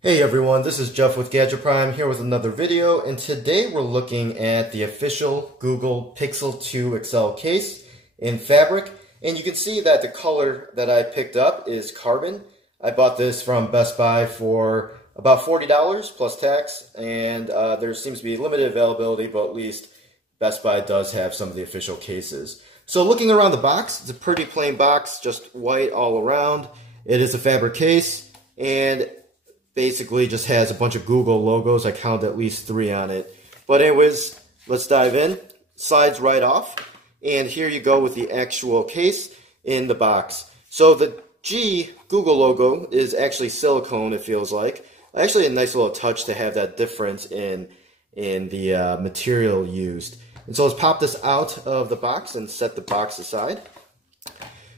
Hey everyone, this is Jeff with Gadget Prime here with another video, and today we're looking at the official Google Pixel 2 XL case in fabric, and you can see that the color that I picked up is carbon. I bought this from Best Buy for about $40 plus tax, and there seems to be limited availability, but at least Best Buy does have some of the official cases. So looking around the box, it's a pretty plain box, just white all around. It is a fabric case, and basically just has a bunch of Google logos. I counted at least 3 on it. But anyways, let's dive in. Slides right off. And here you go with the actual case in the box. So the G Google logo is actually silicone, it feels like. Actually a nice little touch to have that difference in the material used. And so let's pop this out of the box and set the box aside.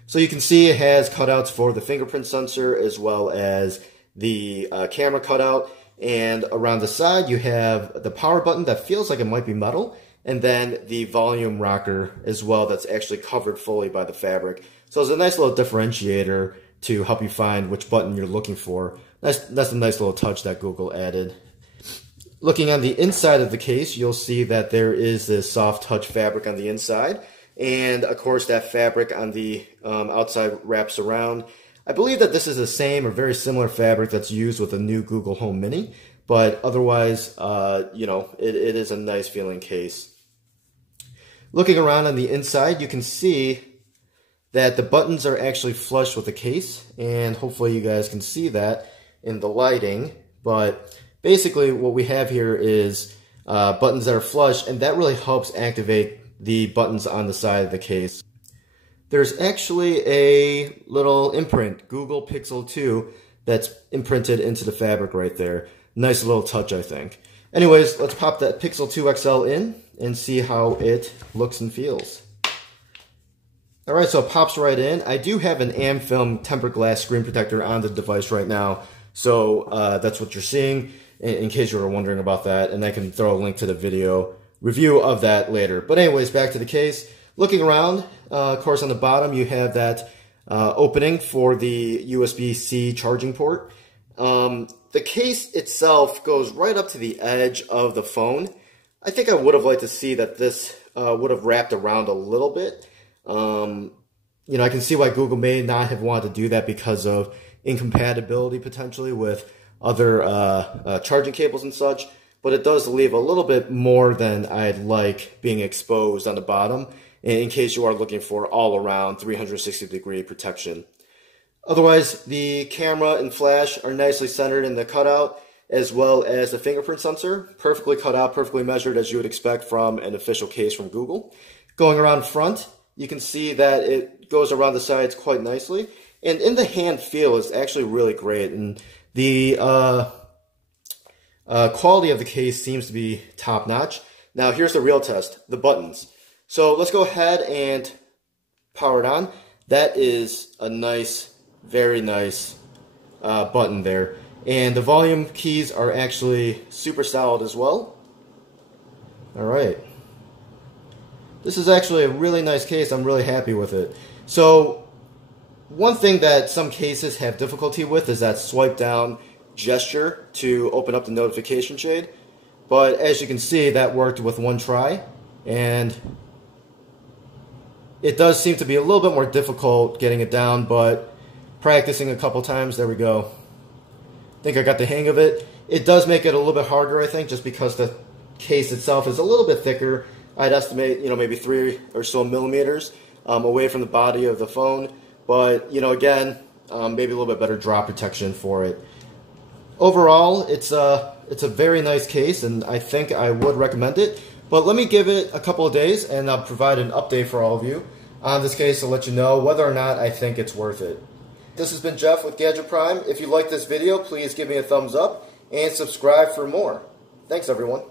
So you can see it has cutouts for the fingerprint sensor as well as the camera cutout, and around the side you have the power button that feels like it might be metal, and then the volume rocker as well that's actually covered fully by the fabric. So it's a nice little differentiator to help you find which button you're looking for. That's a nice little touch that Google added. Looking on the inside of the case, you'll see that there is this soft touch fabric on the inside, and of course that fabric on the outside wraps around. I believe that this is the same or very similar fabric that's used with the new Google Home Mini, but otherwise, it is a nice feeling case. Looking around on the inside, you can see that the buttons are actually flush with the case, and hopefully you guys can see that in the lighting, but basically what we have here is buttons that are flush, and that really helps activate the buttons on the side of the case. There's actually a little imprint, Google Pixel 2, that's imprinted into the fabric right there. Nice little touch, I think. Anyways, let's pop that Pixel 2 XL in and see how it looks and feels. Alright, so it pops right in. I do have an AmFilm tempered glass screen protector on the device right now, so that's what you're seeing, in case you were wondering about that, and I can throw a link to the video review of that later. But anyways, back to the case. Looking around, of course on the bottom you have that opening for the USB-C charging port. The case itself goes right up to the edge of the phone. I think I would have liked to see that this would have wrapped around a little bit. I can see why Google may not have wanted to do that because of incompatibility potentially with other charging cables and such, but it does leave a little bit more than I'd like being exposed on the bottom, in case you are looking for all-around 360-degree protection. Otherwise, the camera and flash are nicely centered in the cutout, as well as the fingerprint sensor, perfectly cut out, perfectly measured as you would expect from an official case from Google. Going around front, you can see that it goes around the sides quite nicely, and in the hand feel is actually really great, and the quality of the case seems to be top-notch. Now here's the real test, the buttons. So let's go ahead and power it on. That is a nice, very nice button there. And the volume keys are actually super solid as well. Alright. This is actually a really nice case. I'm really happy with it. So one thing that some cases have difficulty with is that swipe down gesture to open up the notification shade. But as you can see, that worked with one try. And it does seem to be a little bit more difficult getting it down, but practicing a couple times, there we go. I think I got the hang of it. It does make it a little bit harder, I think, just because the case itself is a little bit thicker. I'd estimate, maybe 3 or so millimeters away from the body of the phone. But, again, maybe a little bit better drop protection for it. Overall, it's a very nice case, and I think I would recommend it. But let me give it a couple of days, and I'll provide an update for all of you on this case to let you know whether or not I think it's worth it. This has been Jeff with Gadget Prime. If you like this video, please give me a thumbs up and subscribe for more. Thanks, everyone.